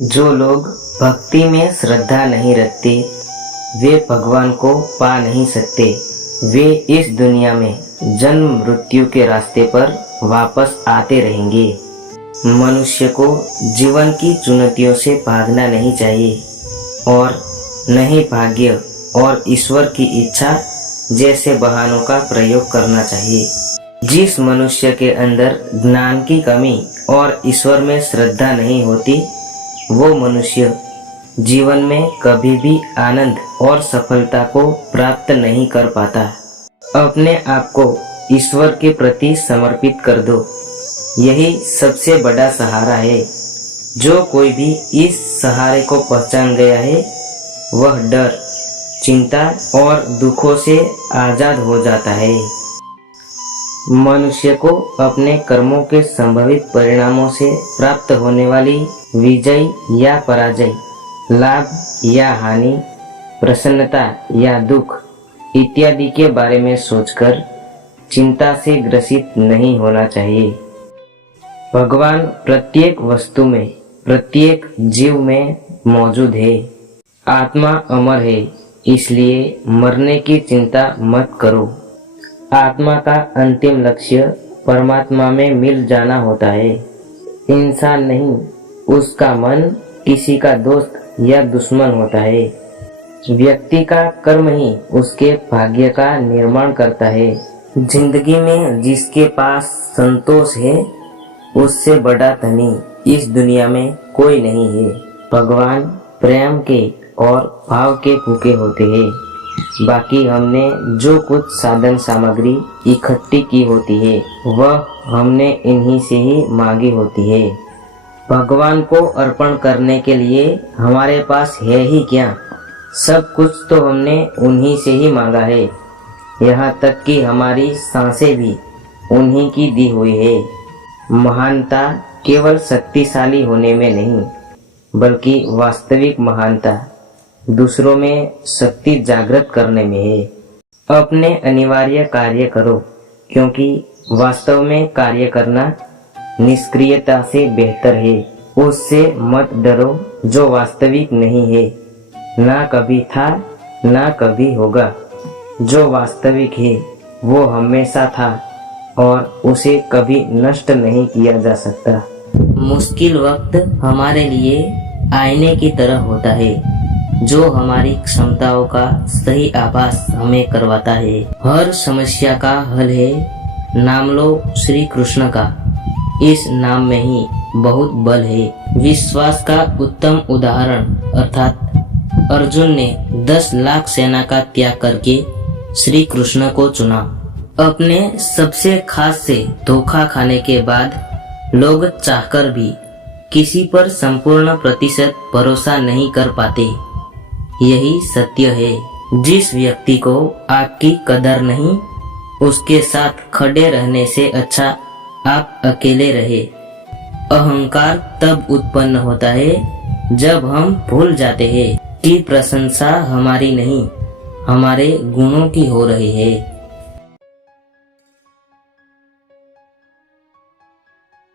जो लोग भक्ति में श्रद्धा नहीं रखते वे भगवान को पा नहीं सकते। वे इस दुनिया में जन्म मृत्यु के रास्ते पर वापस आते रहेंगे। मनुष्य को जीवन की चुनौतियों से भागना नहीं चाहिए और न ही भाग्य और ईश्वर की इच्छा जैसे बहानों का प्रयोग करना चाहिए। जिस मनुष्य के अंदर ज्ञान की कमी और ईश्वर में श्रद्धा नहीं होती, वो मनुष्य जीवन में कभी भी आनंद और सफलता को प्राप्त नहीं कर पाता। अपने आप को ईश्वर के प्रति समर्पित कर दो, यही सबसे बड़ा सहारा है। जो कोई भी इस सहारे को पहचान गया है, वह डर, चिंता और दुखों से आजाद हो जाता है। मनुष्य को अपने कर्मों के संभावित परिणामों से प्राप्त होने वाली विजय या पराजय, लाभ या हानि, प्रसन्नता या दुख इत्यादि के बारे में सोचकर चिंता से ग्रसित नहीं होना चाहिए। भगवान प्रत्येक वस्तु में, प्रत्येक जीव में मौजूद है। आत्मा अमर है, इसलिए मरने की चिंता मत करो। आत्मा का अंतिम लक्ष्य परमात्मा में मिल जाना होता है। इंसान नहीं, उसका मन किसी का दोस्त या दुश्मन होता है। व्यक्ति का कर्म ही उसके भाग्य का निर्माण करता है। जिंदगी में जिसके पास संतोष है, उससे बड़ा धनी इस दुनिया में कोई नहीं है। भगवान प्रेम के और भाव के भूखे होते हैं। बाकी हमने जो कुछ साधन सामग्री इकट्ठी की होती है, वह हमने इन्हीं से ही मांगी होती है। भगवान को अर्पण करने के लिए हमारे पास है ही क्या, सब कुछ तो हमने उन्हीं से ही मांगा है। यहाँ तक कि हमारी सांसें भी उन्हीं की दी हुई है। महानता केवल शक्तिशाली होने में नहीं, बल्कि वास्तविक महानता दूसरों में शक्ति जागृत करने में है। अपने अनिवार्य कार्य करो, क्योंकि वास्तव में कार्य करना निष्क्रियता से बेहतर है। उससे मत डरो जो वास्तविक नहीं है, ना कभी था ना कभी होगा। जो वास्तविक है वो हमेशा था और उसे कभी नष्ट नहीं किया जा सकता। मुश्किल वक्त हमारे लिए आईने की तरह होता है, जो हमारी क्षमताओं का सही आभास हमें करवाता है। हर समस्या का हल है नाम लो श्री कृष्ण का। इस नाम में ही बहुत बल है। विश्वास का उत्तम उदाहरण अर्थात अर्जुन ने 10 लाख सेना का त्याग करके श्री कृष्ण को चुना। अपने सबसे खास से धोखा खाने के बाद लोग चाहकर भी किसी पर संपूर्ण प्रतिशत भरोसा नहीं कर पाते। यही सत्य है। जिस व्यक्ति को आपकी कदर नहीं, उसके साथ खड़े रहने से अच्छा आप अकेले रहे। अहंकार तब उत्पन्न होता है जब हम भूल जाते हैं कि प्रशंसा हमारी नहीं, हमारे गुणों की हो रही है।